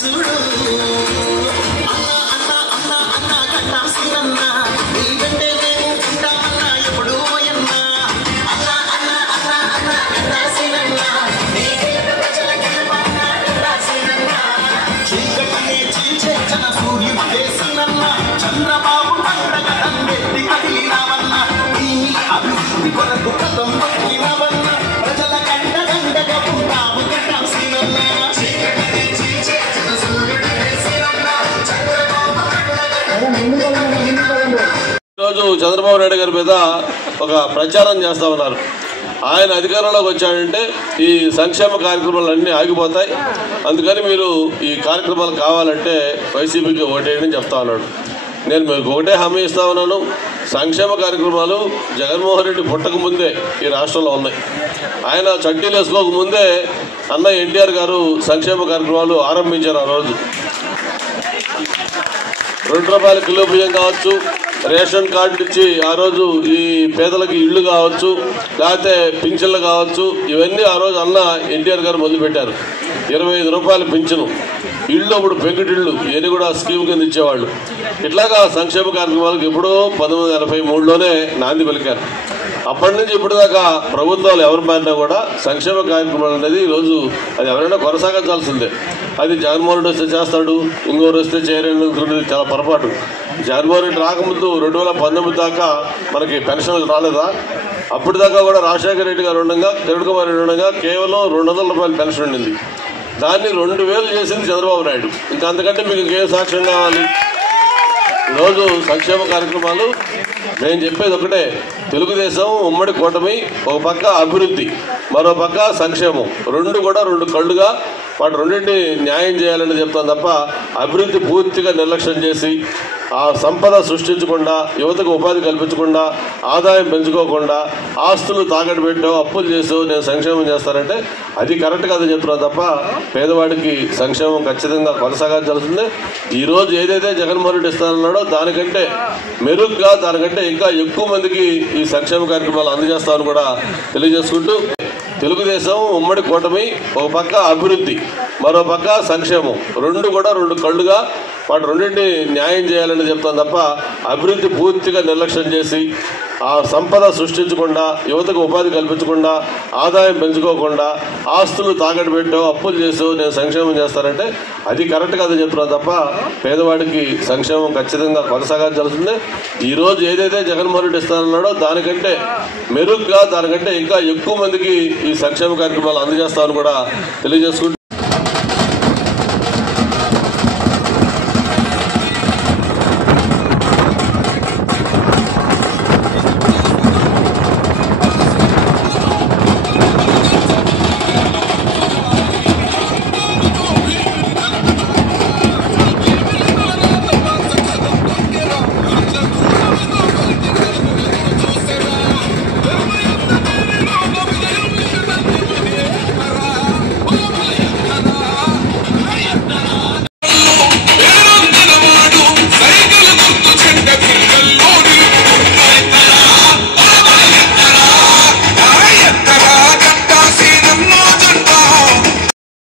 చూడు అన్నా అన్నా అన్నా అన్నా కన్నా సీనన్నా నీకంటే మేము ఉంటామన్నా ఎప్పుడు అన్నా అన్నా అన్నా అన్నా అన్నా కన్నా సీనన్నా చీకటినే చీల్చే జన సూర్యుడు వేసినన్నా చంద్రబాబు పండగ తండ్రి కదిలినవన్నా దీని అభివృద్ధి కొరకు కథం పట్టినవన్నా ప్రజల కంట దండగా ఉంటాము కన్నా సీనన్నా చీకటినే చీల్చే జన సూర్యుడు వేసినన్నా చంద్రబాబు ఈరోజు చంద్రబాబు నాయుడు గారి మీద ఒక ప్రచారం చేస్తా ఉన్నారు. ఆయన అధికారంలోకి వచ్చాడంటే ఈ సంక్షేమ కార్యక్రమాలన్నీ ఆగిపోతాయి, అందుకని మీరు ఈ కార్యక్రమాలు కావాలంటే వైసీపీకి ఓటేయని చెప్తా ఉన్నాడు. నేను మీకు ఒకటే హామీ ఇస్తా ఉన్నాను, సంక్షేమ కార్యక్రమాలు జగన్మోహన్ రెడ్డి పుట్టక ముందే ఈ రాష్ట్రంలో ఉన్నాయి. ఆయన చట్టీలు వేసుకోక ముందే అన్న ఎన్టీఆర్ గారు సంక్షేమ కార్యక్రమాలు ఆరంభించారు. ఆ రోజు ₹2 కిలో బియ్యం కావచ్చు, రేషన్ కార్డు ఇచ్చి ఆ రోజు ఈ పేదలకు ఇళ్ళు కావచ్చు, లేకపోతే పింఛన్లు కావచ్చు, ఇవన్నీ ఆ రోజు అన్న ఎన్టీఆర్ గారు మొదలుపెట్టారు. ₹25 పింఛను, ఇళ్ళు అప్పుడు పెంకుటిళ్ళు, ఇవన్నీ కూడా స్కీమ్ కింద ఇచ్చేవాళ్ళు. ఇట్లాగా సంక్షేమ కార్యక్రమాలకు ఎప్పుడో 1983లోనే నాంది పలికారు. అప్పటి నుంచి ఇప్పటిదాకా ప్రభుత్వాలు ఎవరు మారినా కూడా సంక్షేమ కార్యక్రమాలు అనేది ఈరోజు అది ఎవరైనా కొనసాగించాల్సిందే. అది జగన్మోహన్ రెడ్డి వస్తే చేస్తాడు, ఇంకోరు వస్తే చేయడానికి చాలా పొరపాటు. జగన్మోహన్ రెడ్డి రాకముందు 2019 దాకా మనకి పెన్షన్లు రాలేదా? అప్పటిదాకా కూడా రాజశేఖర రెడ్డి గారు ఉండగా, కిరణ్ కుమార్ రెడ్డి ఉండగా కేవలం ₹200 పెన్షన్ ఉండింది. దాన్ని 2000 చేసింది చంద్రబాబు నాయుడు. ఇంకా అంతకంటే మీకు ఇంకేం సాక్ష్యం కావాలి? ఈరోజు సంక్షేమ కార్యక్రమాలు నేను చెప్పేది ఒకటే, తెలుగుదేశం ఉమ్మడి కూటమి ఒక పక్క అభివృద్ధి, మరో పక్క సంక్షేమం, రెండు కూడా రెండు కళ్ళుగా వాటి రెండింటిని న్యాయం చేయాలని చెప్తాను తప్ప అభివృద్ధి పూర్తిగా నిర్లక్ష్యం చేసి ఆ సంపద సృష్టించకుండా, యువతకు ఉపాధి కల్పించకుండా, ఆదాయం పెంచుకోకుండా, ఆస్తులు తాకట్టు పెట్టో అప్పులు చేసో నేను సంక్షేమం చేస్తానంటే అది కరెక్ట్ కాదని చెప్తున్నాను తప్ప పేదవాడికి సంక్షేమం ఖచ్చితంగా కొనసాగించాల్సిందే. ఈరోజు ఏదైతే జగన్మోహన్ రెడ్డి ఇస్తానన్నాడో దానికంటే మెరుగ్గా, దానికంటే ఇంకా ఎక్కువ మందికి ఈ సంక్షేమ కార్యక్రమాలు అందజేస్తామని కూడా తెలియజేసుకుంటూ, తెలుగుదేశం ఉమ్మడి కూటమి ఒక పక్క అభివృద్ధి, మరో పక్క సంక్షేమం, రెండు కూడా రెండు కళ్ళుగా వాటి రెండింటిని న్యాయం చేయాలని చెప్తాను తప్ప అభివృద్ధి పూర్తిగా నిర్లక్ష్యం చేసి ఆ సంపద సృష్టించకుండా, యువతకు ఉపాధి కల్పించకుండా, ఆదాయం పెంచుకోకుండా, ఆస్తులు తాకట్టు పెట్టో అప్పులు చేసో నేను సంక్షేమం చేస్తానంటే అది కరెక్ట్ కాదని చెప్తున్నాను తప్ప పేదవాడికి సంక్షేమం ఖచ్చితంగా కొనసాగించాల్సిందే. ఈరోజు ఏదైతే జగన్మోహన్ రెడ్డి ఇస్తానన్నాడో దానికంటే మెరుగ్గా, దానికంటే ఇంకా ఎక్కువ మందికి ఈ సంక్షేమ కార్యక్రమాలు అందజేస్తామని కూడా తెలియజేసుకుంటూ